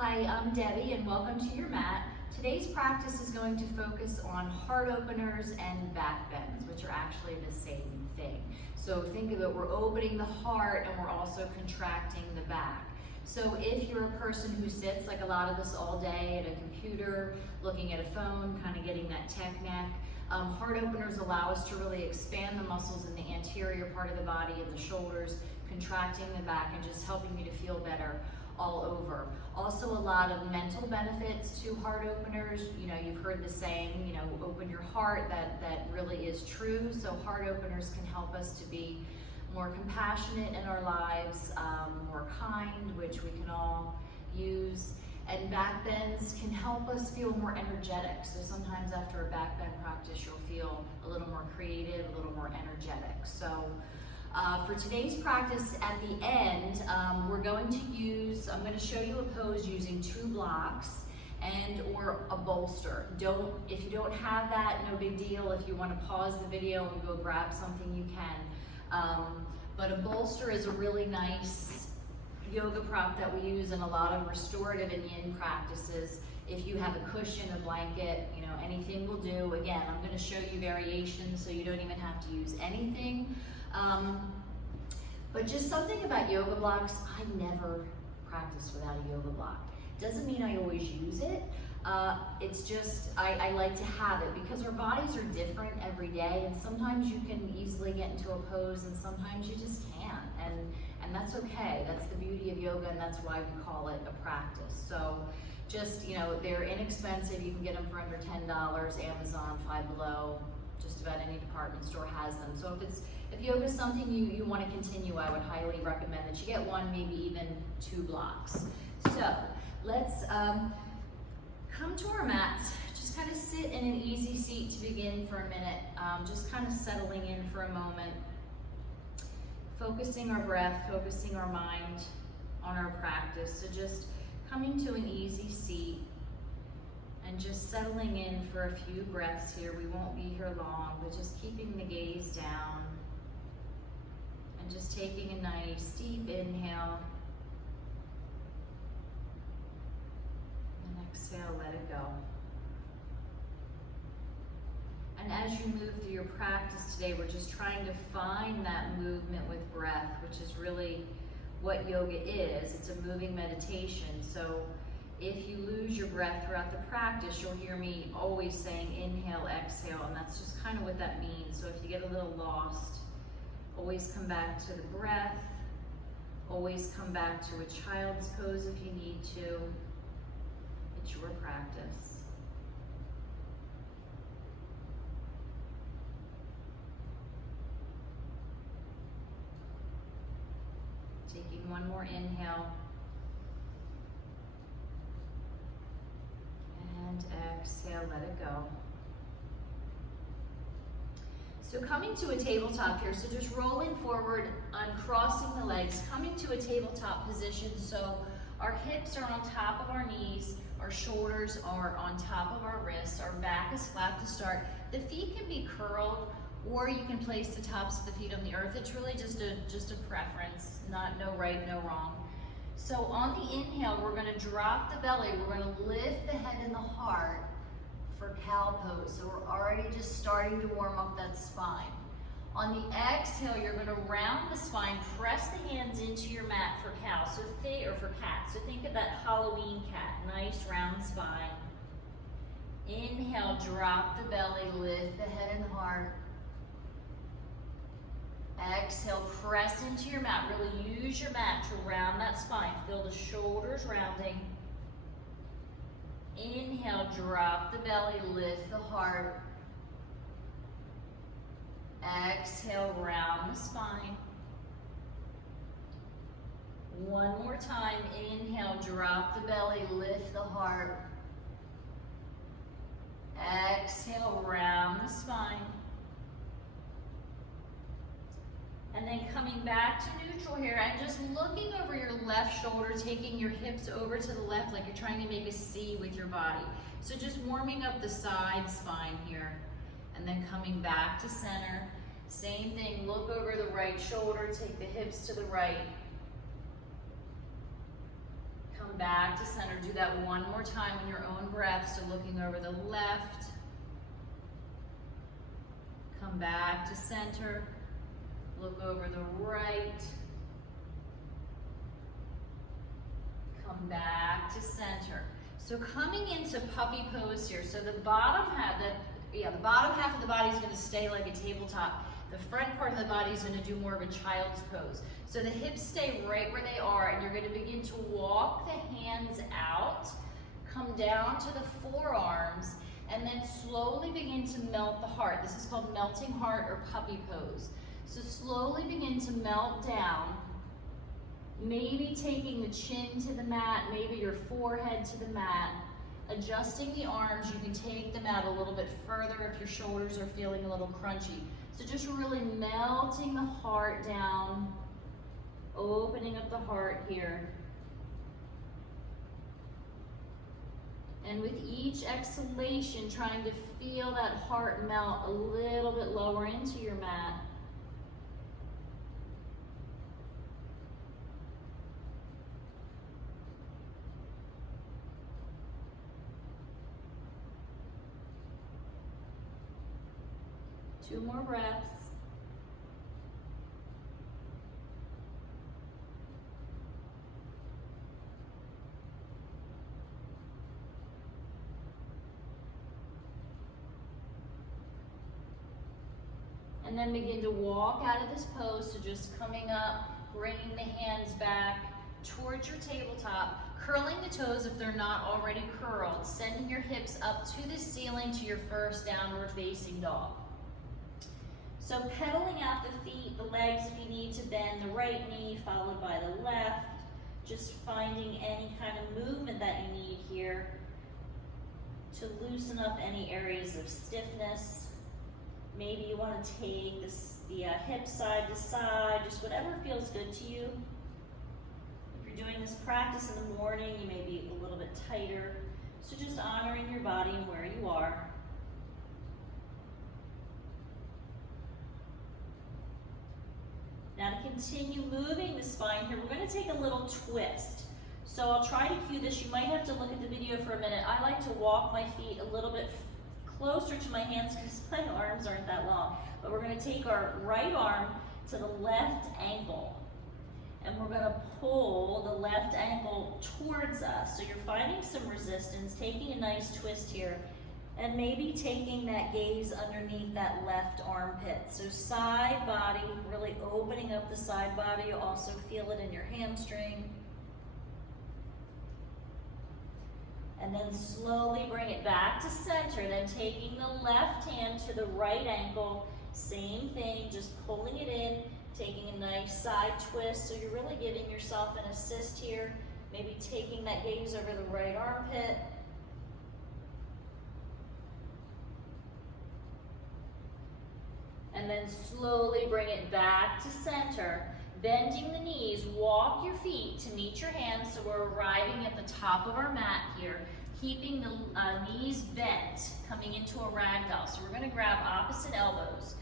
Hi, I'm Debbie and welcome to your mat. Today's practice is going to focus on heart openers and back bends, which are actually the same thing. So think of it, we're opening the heart and we're also contracting the back. So if you're a person who sits like a lot of us all day at a computer, looking at a phone, kind of getting that tech neck, heart openers allow us to really expand the muscles in the anterior part of the body and the shoulders, contracting the back and just helping you to feel better all over. Also a lot of mental benefits to heart openers. You know, you've heard the saying, you know, open your heart, that really is true. So heart openers can help us to be more compassionate in our lives, more kind, which we can all use. And back bends can help us feel more energetic. So sometimes after a back bend practice, you'll feel a little more creative, a little more energetic. So for today's practice at the end, we're going to use, I'm going to show you a pose using 2 blocks and or a bolster. If you don't have that, no big deal. If you want to pause the video and go grab something, you can. But a bolster is a really nice yoga prop that we use in a lot of restorative and yin practices. If you have a cushion, a blanket, you know, anything will do. Again, I'm going to show you variations so you don't even have to use anything. But just something about yoga blocks, I never practice without a yoga block. Doesn't mean I always use it. It's just, I like to have it because our bodies are different every day, and sometimes you can easily get into a pose and sometimes you just can't. And that's okay. That's the beauty of yoga, and that's why we call it a practice. So just, you know, they're inexpensive. You can get them for under $10. Amazon, Five Below, just about any department store has them. So if yoga is something you want to continue, I would highly recommend that you get one, maybe even 2 blocks. So let's come to our mats. Just kind of sit in an easy seat to begin for a minute. Just kind of settling in for a moment. Focusing our breath, focusing our mind on our practice. So just coming to an easy seat and just settling in for a few breaths here. We won't be here long, but just keeping the gaze down and just taking a nice deep inhale and exhale, let it go. And as you move through your practice today, we're just trying to find that movement with breath, which is really what yoga is. It's a moving meditation. So if you lose your breath throughout the practice, you'll hear me always saying inhale, exhale, and that's just kind of what that means. So if you get a little lost, always come back to the breath. Always come back to a child's pose if you need to. It's your practice. Taking one more inhale. And exhale, let it go. So coming to a tabletop here, so just rolling forward, uncrossing the legs, coming to a tabletop position so our hips are on top of our knees, our shoulders are on top of our wrists, our back is flat to start. The feet can be curled, or you can place the tops of the feet on the earth. It's really just a preference, no right, no wrong. So on the inhale, we're going to drop the belly. We're going to lift the head and the heart for cow pose. So we're already just starting to warm up that spine. On the exhale, you're going to round the spine, press the hands into your mat for cow, or for cat. So think of that Halloween cat, nice round spine. Inhale, drop the belly, lift the head and heart. Exhale, press into your mat. Really use your mat to round that spine. Feel the shoulders rounding. Inhale, drop the belly, lift the heart. Exhale, round the spine. One more time. Inhale, drop the belly, lift the heart. Exhale, round the spine. And then coming back to neutral here and just looking over your left shoulder, taking your hips over to the left like you're trying to make a C with your body. So just warming up the side spine here. And then coming back to center. Same thing, look over the right shoulder, take the hips to the right. come back to center. Do that one more time on your own breath. So looking over the left, come back to center, look over the right, come back to center. So coming into puppy pose here, so the bottom half, the bottom half of the body is going to stay like a tabletop. The front part of the body is going to do more of a child's pose. So the hips stay right where they are, and you're going to begin to walk the hands out, come down to the forearms, and then slowly begin to melt the heart. This is called melting heart or puppy pose. So slowly begin to melt down, maybe taking the chin to the mat, maybe your forehead to the mat. Adjusting the arms, you can take them out a little bit further if your shoulders are feeling a little crunchy. So just really melting the heart down, opening up the heart here. And with each exhalation, trying to feel that heart melt a little bit lower into your mat. Two more breaths. And then begin to walk out of this pose, so just coming up, bringing the hands back towards your tabletop, curling the toes if they're not already curled, sending your hips up to the ceiling to your first downward facing dog. So pedaling out the feet, the legs if you need to bend the right knee followed by the left, just finding any kind of movement that you need here to loosen up any areas of stiffness. Maybe you want to take the hips side to side, just whatever feels good to you. If you're doing this practice in the morning, you may be a little bit tighter. So just honoring your body and where you are. Now to continue moving the spine here, we're going to take a little twist. So I'll try to cue this. You might have to look at the video for a minute. I like to walk my feet a little bit closer to my hands because my arms aren't that long. But we're going to take our right arm to the left ankle. And we're going to pull the left ankle towards us. So you're finding some resistance, taking a nice twist here. And maybe taking that gaze underneath that left armpit. So side body, really opening up the side body. You'll also feel it in your hamstring. And then slowly bring it back to center. Then taking the left hand to the right ankle. Same thing, just pulling it in, taking a nice side twist. So you're really giving yourself an assist here. Maybe taking that gaze over the right armpit. And then slowly bring it back to center. Bending the knees, walk your feet to meet your hands. So we're arriving at the top of our mat here, keeping the knees bent, coming into a ragdoll. So we're going to grab opposite elbows.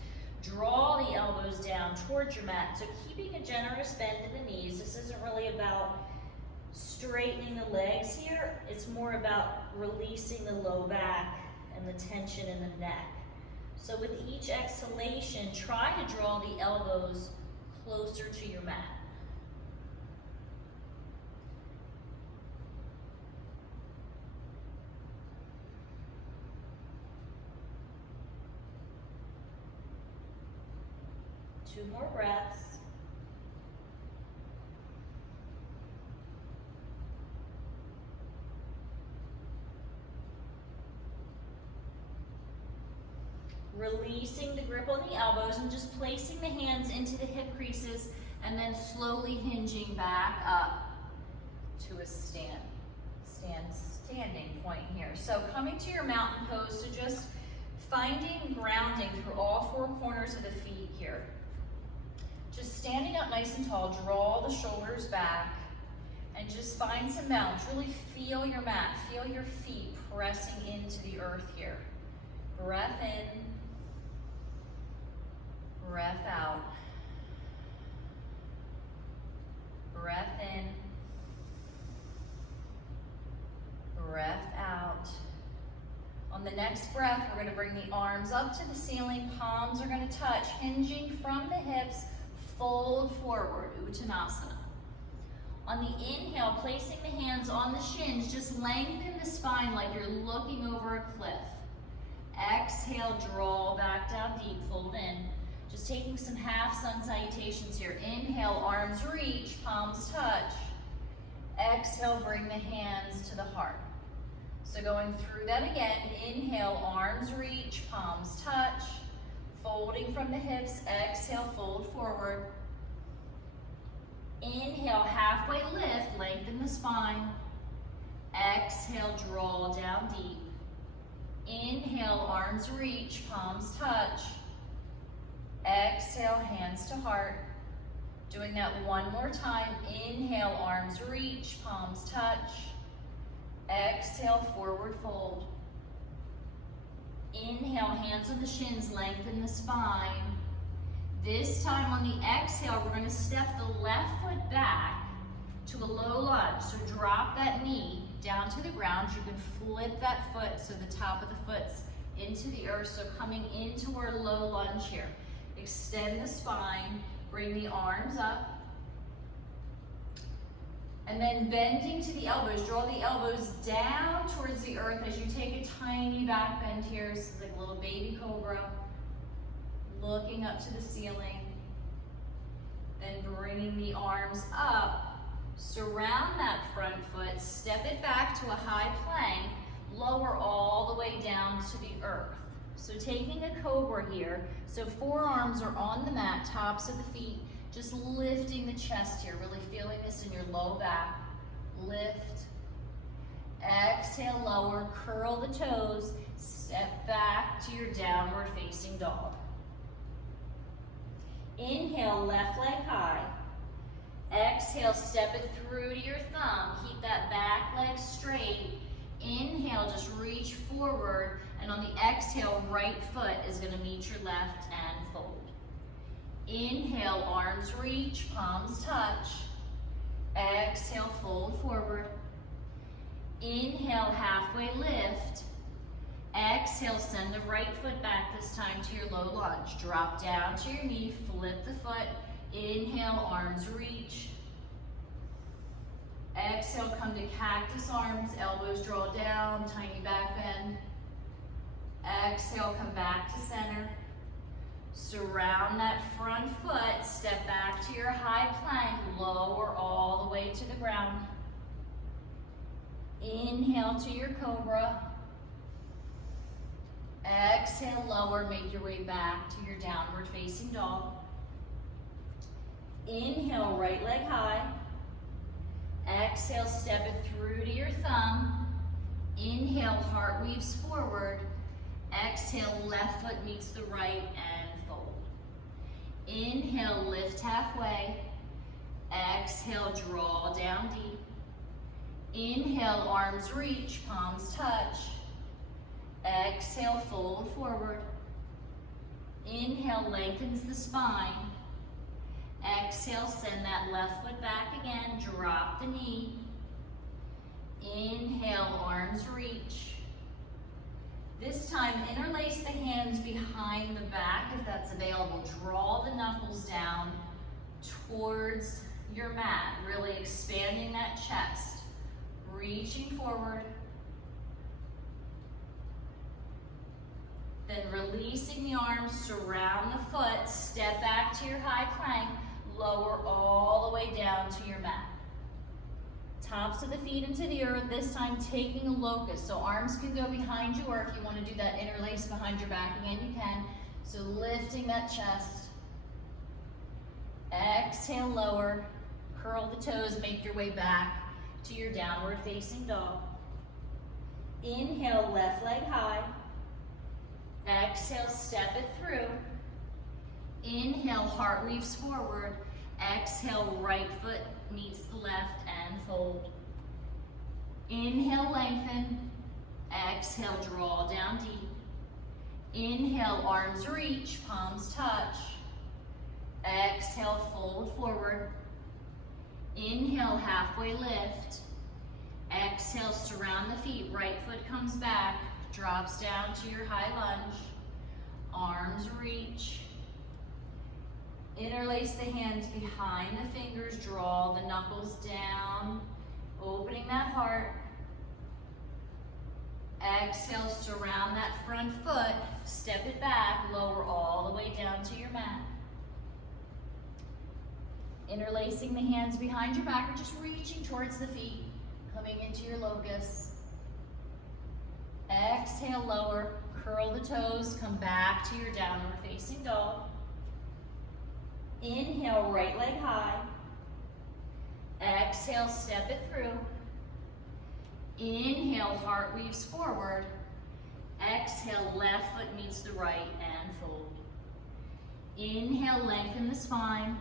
Draw the elbows down towards your mat. So keeping a generous bend in the knees. This isn't really about straightening the legs here. It's more about releasing the low back and the tension in the neck. So with each exhalation, try to draw the elbows closer to your mat. Two more breaths. Releasing the grip on the elbows and just placing the hands into the hip creases and then slowly hinging back up to a standing point here. So coming to your mountain pose, so just finding grounding through all four corners of the feet here. Just standing up nice and tall, draw the shoulders back and just find some balance. Really feel your mat, feel your feet pressing into the earth here. Breath in. Breath out. Breath in. the next breath, we're going to bring the arms up to the ceiling, palms are going to touch, hinging from the hips, fold forward, Uttanasana. On the inhale, placing the hands on the shins, just lengthen the spine like you're looking over a cliff. Exhale, draw back down deep, fold in. Just taking some half sun salutations here. Inhale, arms reach, palms touch. Exhale, bring the hands to the heart. So going through that again, inhale, arms reach, palms touch. Folding from the hips, exhale, fold forward. Inhale, halfway lift, lengthen the spine. Exhale, draw down deep. Inhale, arms reach, palms touch. Exhale, hands to heart. Doing that one more time. Inhale, arms reach, palms touch. Exhale, forward fold. Inhale, hands on the shins, lengthen the spine. This time on the exhale, we're going to step the left foot back to a low lunge. So drop that knee down to the ground. You can flip that foot so the top of the foot's into the earth. So coming into our low lunge here. Extend the spine, bring the arms up. And then bending to the elbows, draw the elbows down towards the earth as you take a tiny back bend here. This is like a little baby cobra. Looking up to the ceiling. Then bringing the arms up. Surround that front foot, step it back to a high plank, lower all the way down to the earth. So taking a cobra here, so forearms are on the mat, tops of the feet, just lifting the chest here, really feeling this in your low back. Lift, exhale, lower, curl the toes, step back to your downward facing dog. Inhale, left leg high. Exhale, step it through to your thumb. Keep that back leg straight. Inhale, just reach forward. And on the exhale, right foot is going to meet your left and fold. Inhale, arms reach, palms touch. Exhale, fold forward. Inhale, halfway lift. Exhale, send the right foot back this time to your low lunge. Drop down to your knee, flip the foot. Inhale, arms reach. Exhale, come to cactus arms, elbows draw down, tiny back bend. Exhale, come back to center. Surround that front foot, step back to your high plank, lower all the way to the ground. Inhale to your cobra. Exhale, lower, make your way back to your downward facing dog. Inhale, right leg high. Exhale, step it through to your thumb. Inhale, heart weaves forward. Exhale, left foot meets the right and fold. Inhale, lift halfway. Exhale, draw down deep. Inhale, arms reach, palms touch. Exhale, fold forward. Inhale, lengthens the spine. Exhale, send that left foot back again, drop the knee. Inhale, arms reach. This time, interlace the hands behind the back if that's available. Draw the knuckles down towards your mat, really expanding that chest. Reaching forward. Then releasing the arms, surround the foot, step back to your high plank, lower all the way down to your mat. Tops of the feet into the earth, this time taking a locust. So arms can go behind you, or if you want to do that interlace behind your back again, you can. So lifting that chest. Exhale, lower. Curl the toes, make your way back to your downward facing dog. Inhale, left leg high. Exhale, step it through. Inhale, heart weaves forward. Exhale, right foot meets the left and fold. Inhale, lengthen. Exhale, draw down deep. Inhale, arms reach, palms touch. Exhale, fold forward. Inhale, halfway lift. Exhale, surround the feet, right foot comes back. drops down to your high lunge. Arms reach. Interlace the hands behind the fingers, draw the knuckles down, opening that heart. Exhale, surround that front foot, step it back, lower all the way down to your mat. Interlacing the hands behind your back or just reaching towards the feet, coming into your locust. Exhale, lower, curl the toes, come back to your downward facing dog. Inhale, right leg high. Exhale, step it through. Inhale, heart weaves forward. Exhale, left foot meets the right and fold. Inhale, lengthen the spine.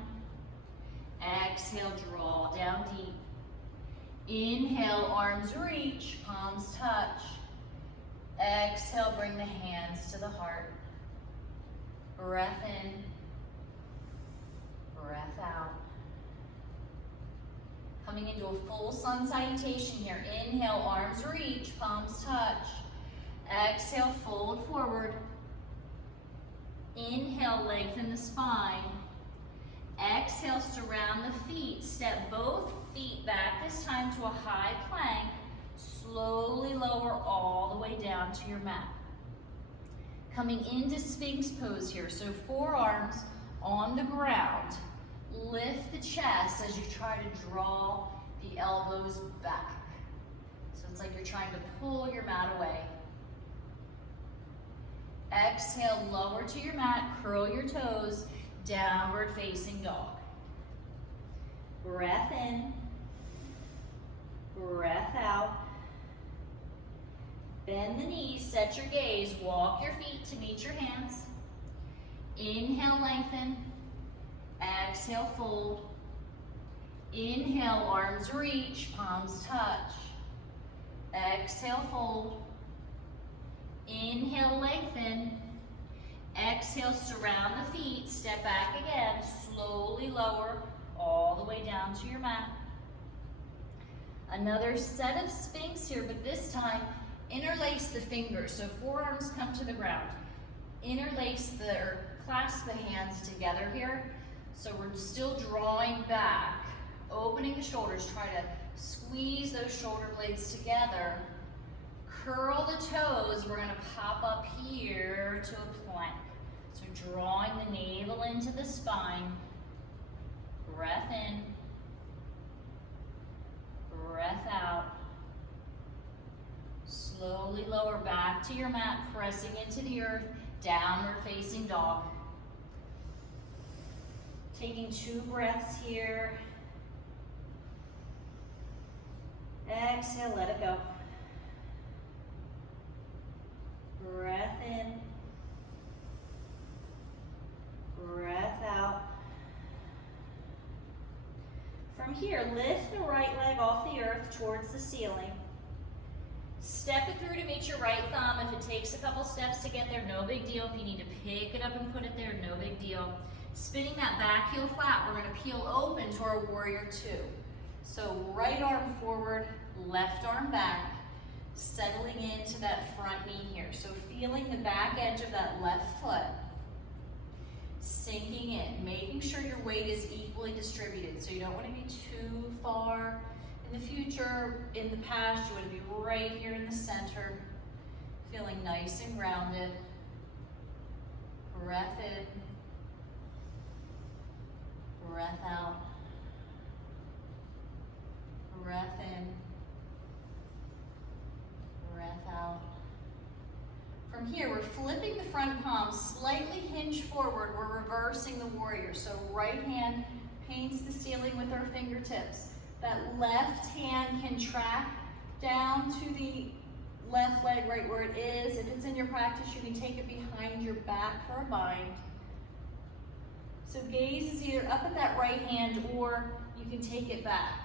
Exhale, draw down deep. Inhale, arms reach, palms touch. Exhale, bring the hands to the heart. Breath in, breath out. Coming into a full sun salutation here. Inhale, arms reach, palms touch. Exhale, fold forward. Inhale, lengthen the spine. Exhale, surround the feet. Step both feet back, this time to a high plank. Slowly lower all the way down to your mat. Coming into Sphinx pose here. So forearms on the ground. Lift the chest as you try to draw the elbows back. So it's like you're trying to pull your mat away. Exhale, lower to your mat, curl your toes, downward facing dog. Breath in, breath out. Bend the knees, set your gaze, walk your feet to meet your hands. Inhale, lengthen. Exhale, fold. Inhale, arms reach, palms touch. Exhale, fold. Inhale, lengthen. Exhale, surround the feet, step back again, slowly lower all the way down to your mat. Another set of Sphinx here, but this time interlace the fingers, so forearms come to the ground. Or clasp the hands together here. So we're still drawing back, opening the shoulders, try to squeeze those shoulder blades together. Curl the toes, we're gonna pop up here to a plank. So drawing the navel into the spine. Breath in, breath out. Slowly lower back to your mat, pressing into the earth, downward facing dog. Taking 2 breaths here. Exhale, let it go. Breath in. Breath out. From here, lift the right leg off the earth towards the ceiling. Step it through to meet your right thumb. If it takes a couple steps to get there, no big deal. If you need to pick it up and put it there, no big deal. Spinning that back heel flat, we're gonna peel open to our warrior 2. So right arm forward, left arm back, settling into that front knee here. So feeling the back edge of that left foot, sinking in, making sure your weight is equally distributed. So you don't wanna be too far in the future. In the past, you wanna be right here in the center, feeling nice and grounded. Breath in. Breath out. Breath in. Breath out. From here, we're flipping the front palms, slightly hinge forward. We're reversing the warrior. So right hand paints the ceiling with our fingertips. That left hand can track down to the left leg right where it is. If it's in your practice, you can take it behind your back for a bind. So gaze is either up at that right hand or you can take it back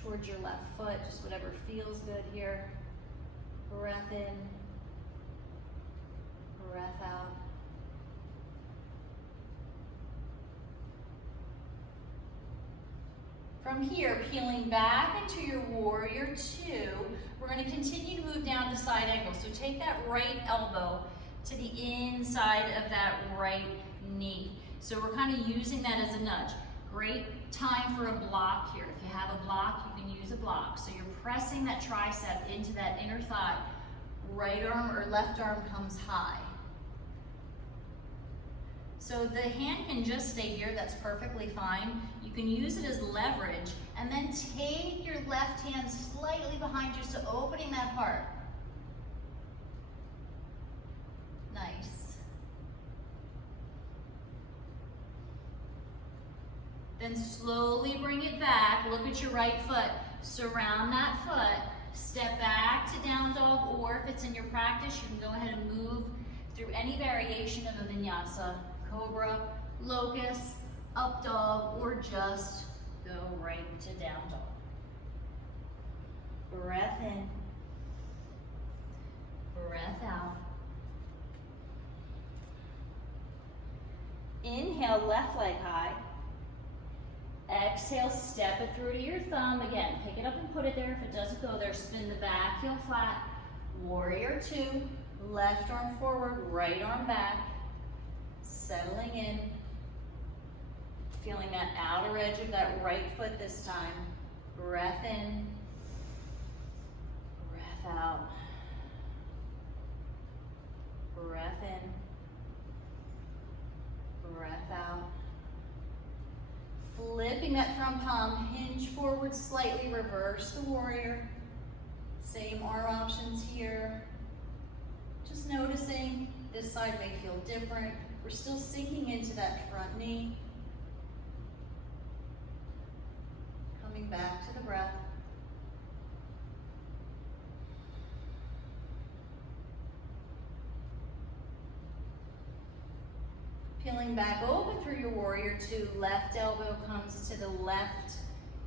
towards your left foot, just whatever feels good here. Breath in, breath out. From here, peeling back into your warrior two, we're going to continue to move down to side angle. So take that right elbow to the inside of that right knee. So we're kind of using that as a nudge. Great time for a block here. If you have a block, you can use a block. So you're pressing that tricep into that inner thigh. Right arm or left arm comes high. So the hand can just stay here, that's perfectly fine. You can use it as leverage, and then take your left hand slightly behind you, so opening that heart. Nice. Then slowly bring it back, look at your right foot, surround that foot, step back to down dog, or if it's in your practice, you can go ahead and move through any variation of a vinyasa. Cobra, locust, up dog, or just go right to down dog. Breath in, breath out. Inhale, left leg high. Exhale, step it through to your thumb. Again, pick it up and put it there. If it doesn't go there, spin the back heel flat. Warrior two, left arm forward, right arm back. Settling in, feeling that outer edge of that right foot this time. Breath in, breath out. Breath in, breath out. Flipping that front palm, hinge forward slightly, reverse the warrior. Same arm options here. Just noticing this side may feel different. We're still sinking into that front knee. Coming back to the breath. Peeling back open through your warrior two, left elbow comes to the left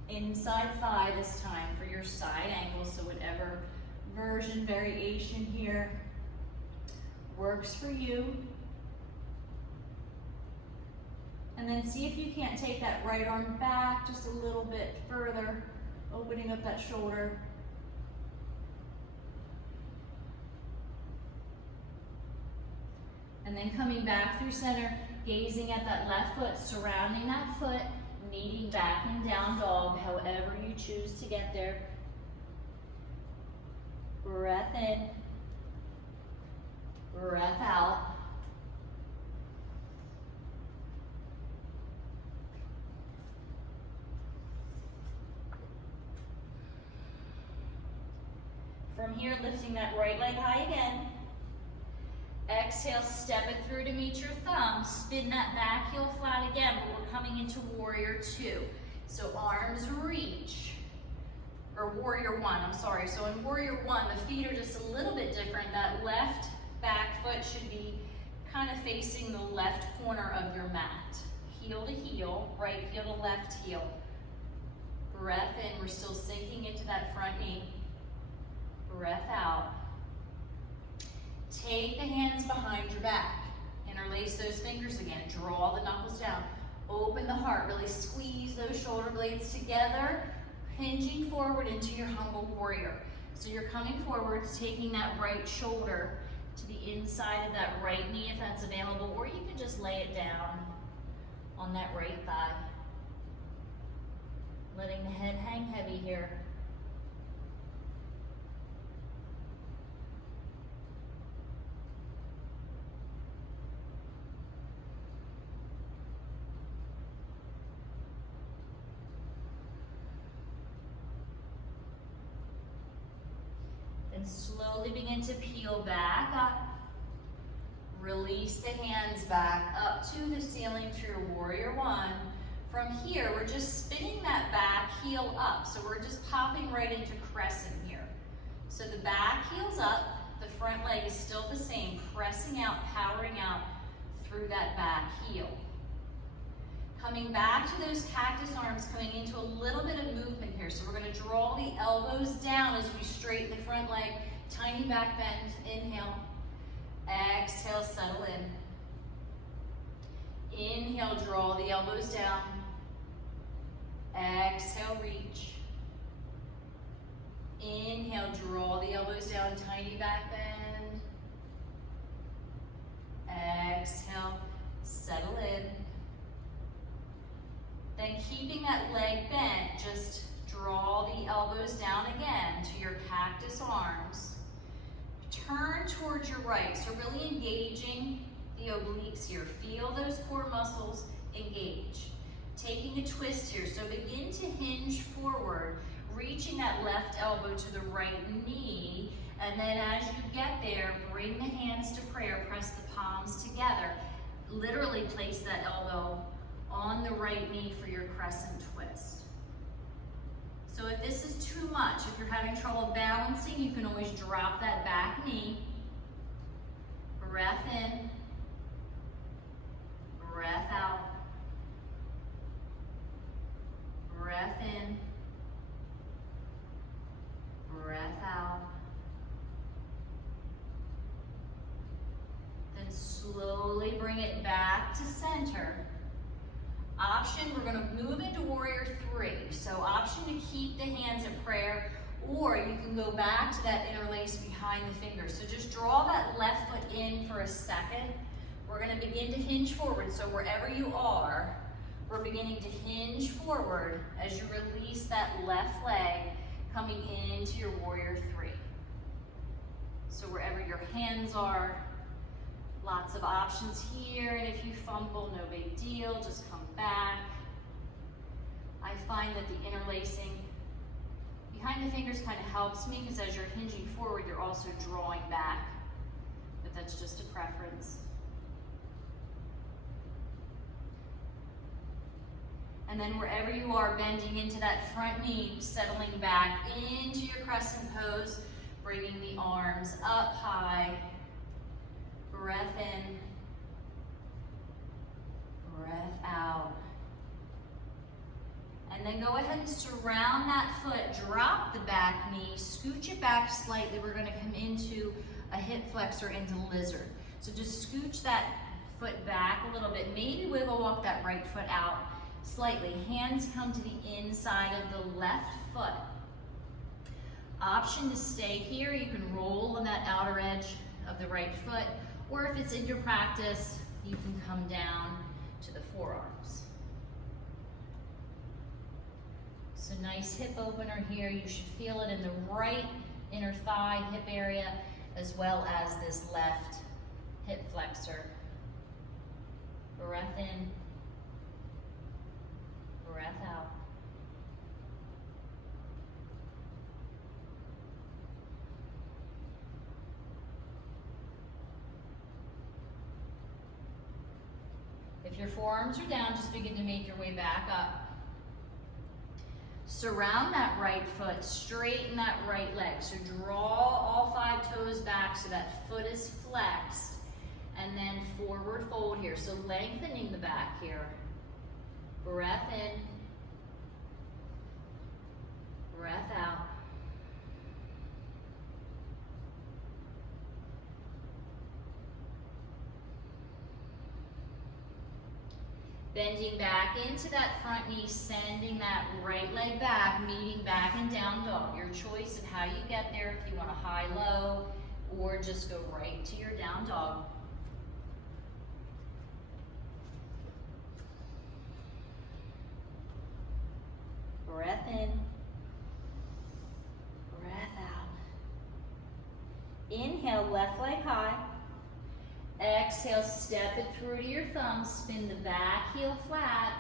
inside thigh this time for your side angle, so whatever version, variation here works for you. And then see if you can't take that right arm back just a little bit further, opening up that shoulder. And then coming back through center, gazing at that left foot, surrounding that foot, meeting back in down dog, however you choose to get there. Breath in, breath out. From here, lifting that right leg high again. Exhale, step it through to meet your thumb. Spin that back heel flat again, but we're coming into warrior two. So arms reach, or warrior one, I'm sorry. So in warrior one, the feet are just a little bit different. That left back foot should be kind of facing the left corner of your mat. Heel to heel, right heel to left heel. Breath in, we're still sinking into that front knee. Breath out. Take the hands behind your back. Interlace those fingers again. Draw the knuckles down. Open the heart. Really squeeze those shoulder blades together, hinging forward into your humble warrior. So you're coming forward, taking that right shoulder to the inside of that right knee if that's available, or you can just lay it down on that right thigh. Letting the head hang heavy here. Slowly begin to peel back up. Release the hands back up to the ceiling through warrior one. From here, we're just spinning that back heel up. So we're just popping right into crescent here. So the back heel's up, the front leg is still the same, pressing out, powering out through that back heel. Coming back to those cactus arms, coming into a little bit of movement here. So we're going to draw the elbows down as we straighten the front leg. Tiny back bend. Inhale. Exhale, settle in. Inhale, draw the elbows down. Exhale, reach. Inhale, draw the elbows down, tiny back bend. Exhale, settle in. Then keeping that leg bent, just draw the elbows down again to your cactus arms. Turn towards your right, so really engaging the obliques here. Feel those core muscles engage. Taking a twist here, so begin to hinge forward, reaching that left elbow to the right knee, and then as you get there, bring the hands to prayer, press the palms together. Literally place that elbow on the right knee for your crescent twist. So if this is too much, if you're having trouble balancing, you can always drop that back knee. Breath in, breath out. Breath in, breath out. Then slowly bring it back to center. Option, we're going to move into warrior three. So option to keep the hands at prayer, or you can go back to that interlace behind the fingers. So just draw that left foot in for a second. We're going to begin to hinge forward. So wherever you are, we're beginning to hinge forward as you release that left leg, coming into your warrior three. So wherever your hands are, lots of options here, and if you fumble, no big deal, just come back. I find that the interlacing behind the fingers kind of helps me, because as you're hinging forward, you're also drawing back, but that's just a preference. And then wherever you are, bending into that front knee, settling back into your crescent pose, bringing the arms up high. Breath in, breath out. And then go ahead and surround that foot, drop the back knee, scooch it back slightly. We're going to come into a hip flexor, into lizard. So just scooch that foot back a little bit, maybe wiggle walk that right foot out slightly. Hands come to the inside of the left foot. Option to stay here, you can roll on that outer edge of the right foot, or if it's in your practice, you can come down to the forearms. So nice hip opener here. You should feel it in the right inner thigh, hip area, as well as this left hip flexor. Breath in, breath out. If your forearms are down, just begin to make your way back up. Surround that right foot, straighten that right leg. So draw all 5 toes back so that foot is flexed, and then forward fold here. So lengthening the back here. Breath in, breath out. Bending back into that front knee, sending that right leg back, meeting back in down dog. Your choice of how you get there, if you want a high-low, or just go right to your down dog. Breath in, breath out. Inhale, left leg high. Exhale, step it through to your thumbs, spin the back heel flat,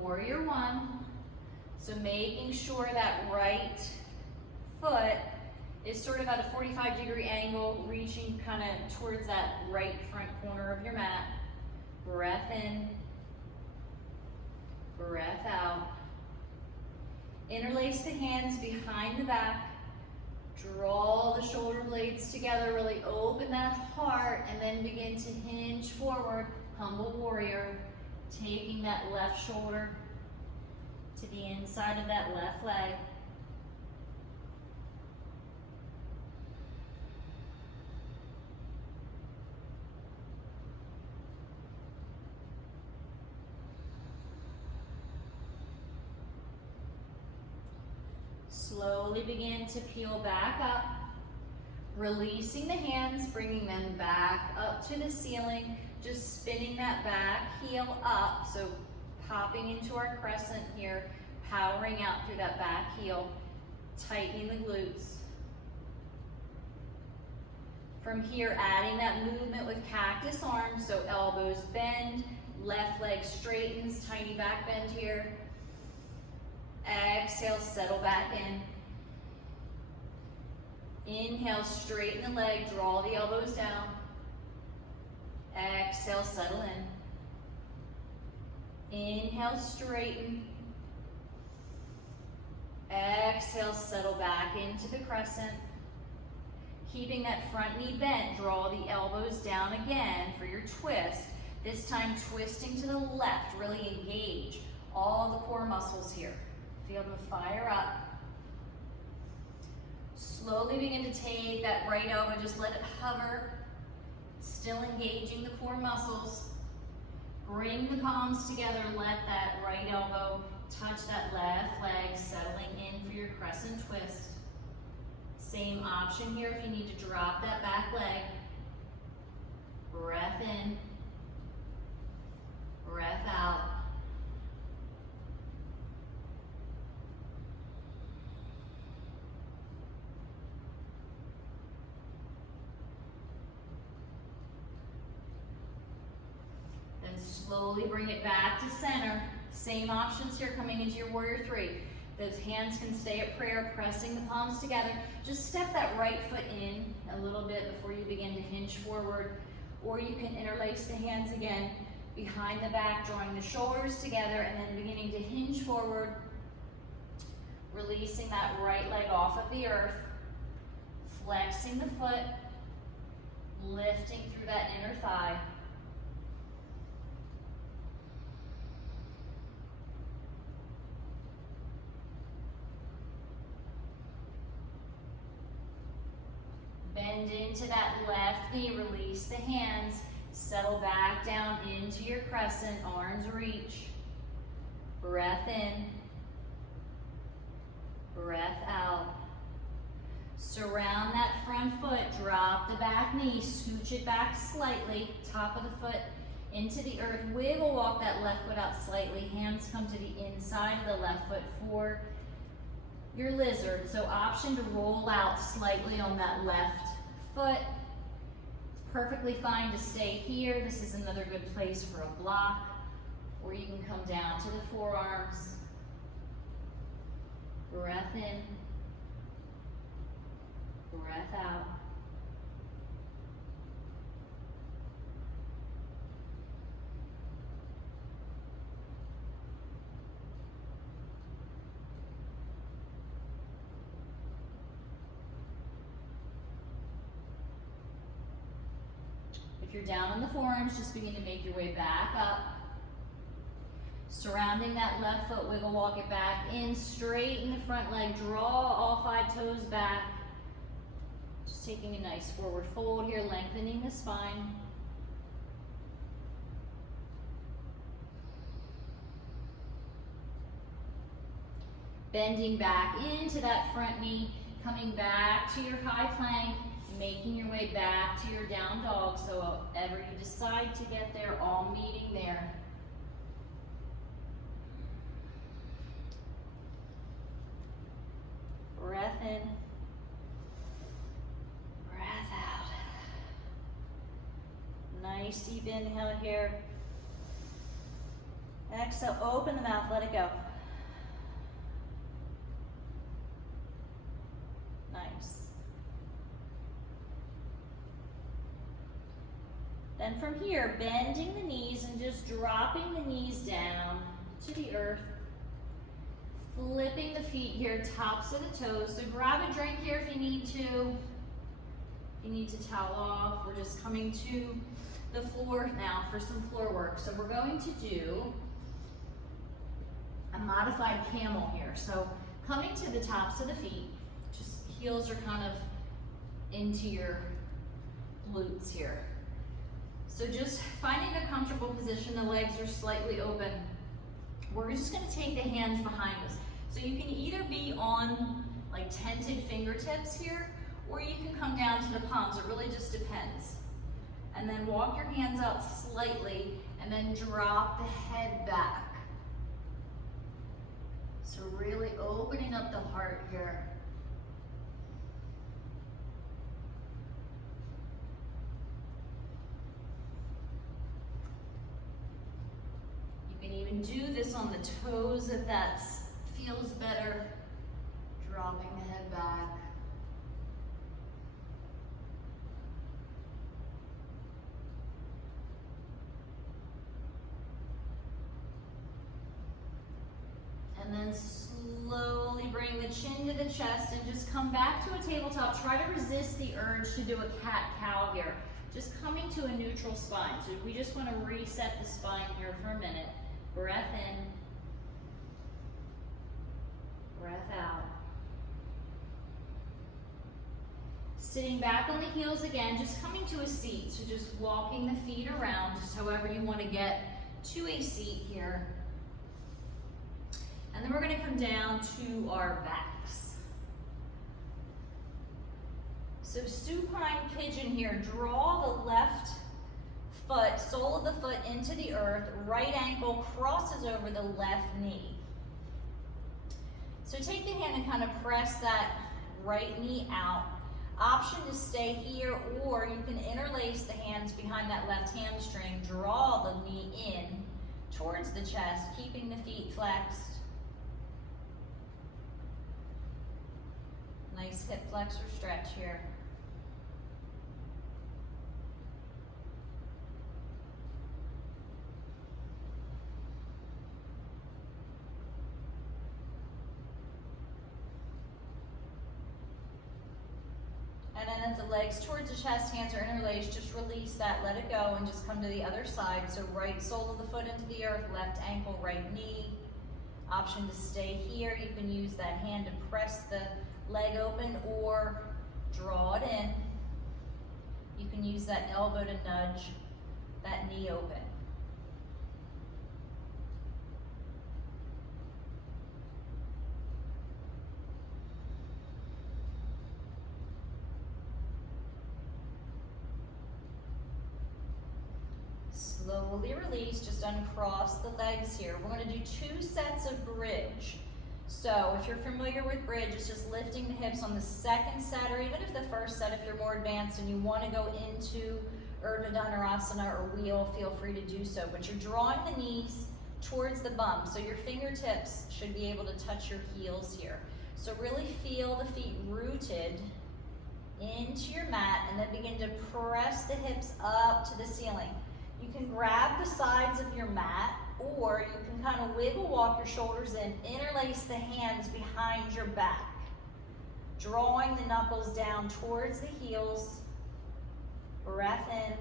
warrior one. So making sure that right foot is sort of at a 45-degree angle, reaching kind of towards that right front corner of your mat. Breath in, breath out. Interlace the hands behind the back. Draw the shoulder blades together, really open that heart, and then begin to hinge forward, humble warrior, taking that left shoulder to the inside of that left leg. Slowly begin to peel back up, releasing the hands, bringing them back up to the ceiling, just spinning that back heel up, so popping into our crescent here, powering out through that back heel, tightening the glutes. From here, adding that movement with cactus arms, so elbows bend, left leg straightens, tiny back bend here. Exhale, settle back in. Inhale, straighten the leg, draw the elbows down. Exhale, settle in. Inhale, straighten. Exhale, settle back into the crescent. Keeping that front knee bent, draw the elbows down again for your twist. This time twisting to the left, really engage all the core muscles here. Feel them fire up. Slowly begin to take that right elbow, just let it hover, still engaging the core muscles. Bring the palms together, let that right elbow touch that left leg, settling in for your crescent twist. Same option here if you need to drop that back leg. Breath in, breath out. Then slowly bring it back to center. Same options here coming into your warrior three. Those hands can stay at prayer, pressing the palms together. Just step that right foot in a little bit before you begin to hinge forward, or you can interlace the hands again behind the back, drawing the shoulders together and then beginning to hinge forward, releasing that right leg off of the earth, flexing the foot, lifting through that inner thigh. Bend into that left knee, release the hands, settle back down into your crescent, arms reach. Breath in, breath out. Surround that front foot, drop the back knee, scooch it back slightly, top of the foot into the earth. Wiggle walk that left foot out slightly, hands come to the inside of the left foot for your lizard. So option to roll out slightly on that left foot. It's perfectly fine to stay here. This is another good place for a block. Or you can come down to the forearms. Breath in. Breath out. If you're down on the forearms, just begin to make your way back up. Surrounding that left foot, wiggle walk it back in, straighten the front leg, draw all 5 toes back. Just taking a nice forward fold here, lengthening the spine. Bending back into that front knee, coming back to your high plank, making your way back to your down dog. So however you decide to get there, all meeting there. Breath in, breath out. Nice deep inhale here. Exhale, open the mouth, let it go. Nice. Then from here, bending the knees and just dropping the knees down to the earth. Flipping the feet here, tops of the toes. So grab a drink here if you need to. If you need to towel off. We're just coming to the floor now for some floor work. So we're going to do a modified camel here. So coming to the tops of the feet, just heels are kind of into your glutes here. So just finding a comfortable position, the legs are slightly open. We're just going to take the hands behind us. So you can either be on like tented fingertips here, or you can come down to the palms. It really just depends. And then walk your hands out slightly and then drop the head back. So really opening up the heart here. You can even do this on the toes if that feels better. Dropping the head back. And then slowly bring the chin to the chest and just come back to a tabletop. Try to resist the urge to do a cat-cow here. Just coming to a neutral spine. So we just want to reset the spine here for a minute. Breath in. Breath out. Sitting back on the heels again, just coming to a seat. So just walking the feet around, just however you want to get to a seat here. And then we're going to come down to our backs. So supine pigeon here. Draw the left foot, sole of the foot into the earth. Right ankle crosses over the left knee. So take the hand and kind of press that right knee out. Option to stay here, or you can interlace the hands behind that left hamstring. Draw the knee in towards the chest, keeping the feet flexed. Nice hip flexor stretch here. And then as the legs towards the chest, hands are interlaced, just release that, let it go, and just come to the other side. So right sole of the foot into the earth, left ankle, right knee. Option to stay here. You can use that hand to press the leg open or draw it in. You can use that elbow to nudge that knee open. Slowly release, just uncross the legs here. We're going to do 2 sets of bridge. So if you're familiar with bridge, it's just lifting the hips on the second set, or even if the first set, if you're more advanced and you want to go into Urdhva Dhanurasana or wheel, feel free to do so. But you're drawing the knees towards the bum, so your fingertips should be able to touch your heels here. So really feel the feet rooted into your mat, and then begin to press the hips up to the ceiling. You can grab the sides of your mat, or you can kind of wiggle walk your shoulders in, interlace the hands behind your back, drawing the knuckles down towards the heels. Breath in,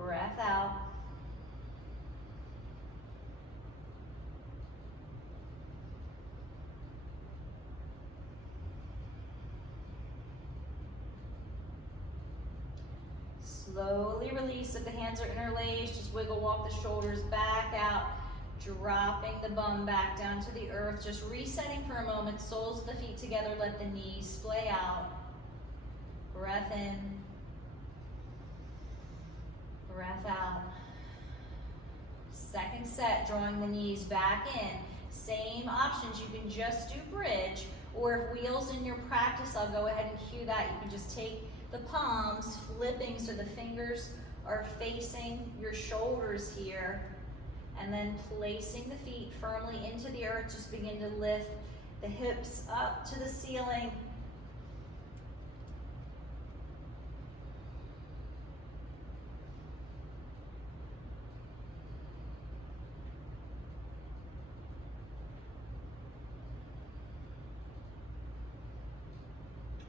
breath out. Slowly release if the hands are interlaced. Just wiggle walk the shoulders back out, dropping the bum back down to the earth. Just resetting for a moment. Soles of the feet together. Let the knees splay out. Breath in. Breath out. Second set, drawing the knees back in. Same options. You can just do bridge, or if wheels in your practice, I'll go ahead and cue that. You can just take the palms, flipping so the fingers are facing your shoulders here, and then placing the feet firmly into the earth. Just begin to lift the hips up to the ceiling.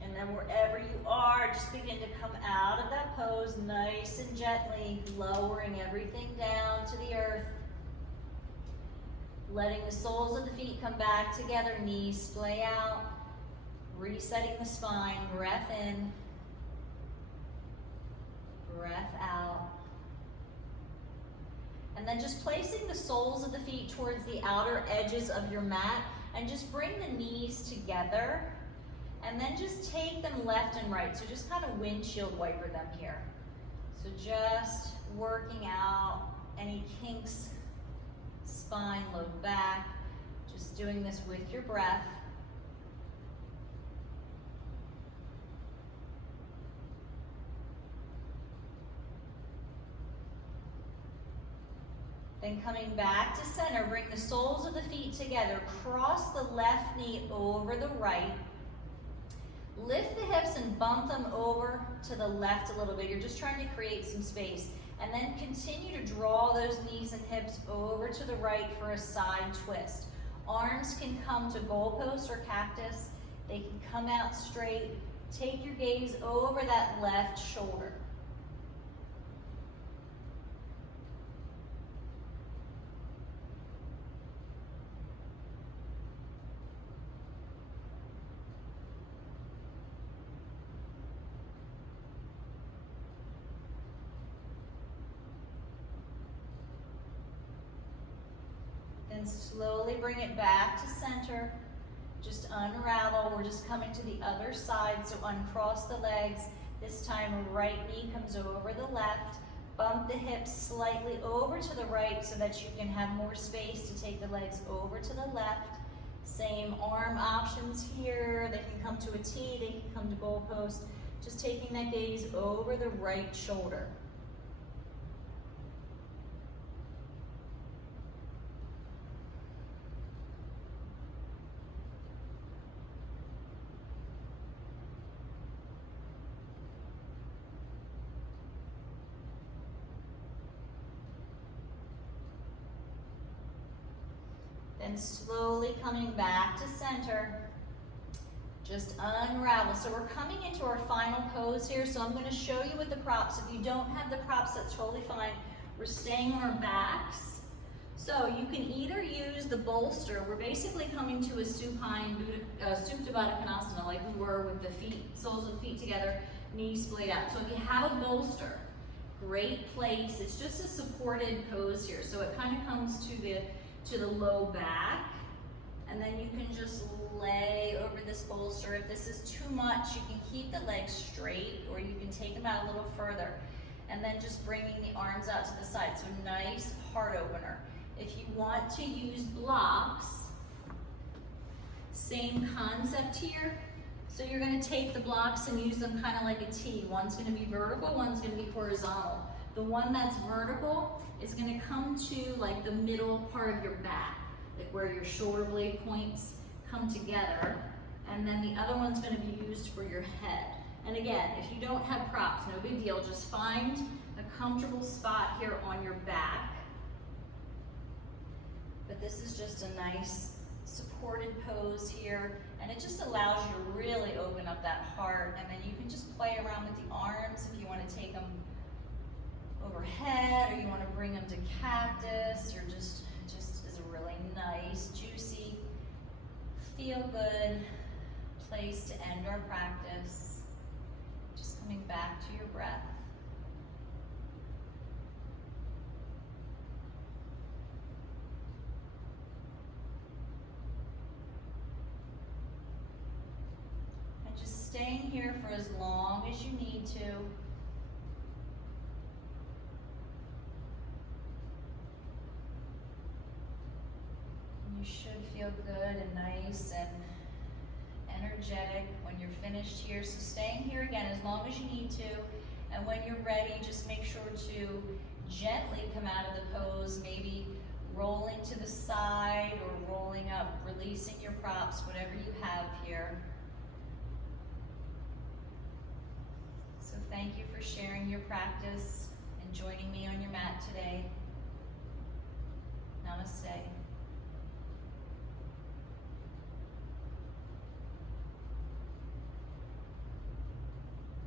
And then wherever you are, just begin to come out of that pose nice and gently, lowering everything down to the earth. Letting the soles of the feet come back together, knees splay out. Resetting the spine, breath in, breath out. And then just placing the soles of the feet towards the outer edges of your mat, and just bring the knees together, and then just take them left and right. So just kind of windshield wiper them here. So just working out any kinks, spine, low back, just doing this with your breath. Then coming back to center, bring the soles of the feet together, cross the left knee over the right, lift the hips and bump them over to the left a little bit. You're just trying to create some space. And then continue to draw those knees and hips over to the right for a side twist. Arms can come to goalpost or cactus. They can come out straight. Take your gaze over that left shoulder. Then slowly bring it back to center. Just unravel. We're just coming to the other side, so uncross the legs. This time, right knee comes over the left. Bump the hips slightly over to the right so that you can have more space to take the legs over to the left. Same arm options here. They can come to a T, they can come to goalpost. Just taking that gaze over the right shoulder. Then slowly coming back to center, just unravel. So we're coming into our final pose here, so I'm going to show you with the props. If you don't have the props, that's totally fine. We're staying on our backs. So you can either use the bolster. We're basically coming to a supine, Supta Baddha Konasana, like we were with the feet, soles of the feet together, knees splayed out. So if you have a bolster, great place. It's just a supported pose here. So it kind of comes to the low back, and then you can just lay over this bolster. If this is too much, you can keep the legs straight, or you can take them out a little further, and then just bringing the arms out to the side. So nice heart opener. If you want to use blocks, same concept here. So you're going to take the blocks and use them kind of like a T. One's going to be vertical, one's going to be horizontal. The one that's vertical is going to come to like the middle part of your back, like where your shoulder blade points come together, and then the other one's going to be used for your head. And again, if you don't have props, no big deal, just find a comfortable spot here on your back. But this is just a nice supported pose here, and it just allows you to really open up that heart, and then you can just play around with the arms if you want to take them overhead, or you want to bring them to cactus, or just is a really nice, juicy, feel good place to end our practice. Just coming back to your breath. And just staying here for as long as you need to. You should feel good and nice and energetic when you're finished here. So staying here again as long as you need to. And when you're ready, just make sure to gently come out of the pose, maybe rolling to the side or rolling up, releasing your props, whatever you have here. So thank you for sharing your practice and joining me on your mat today.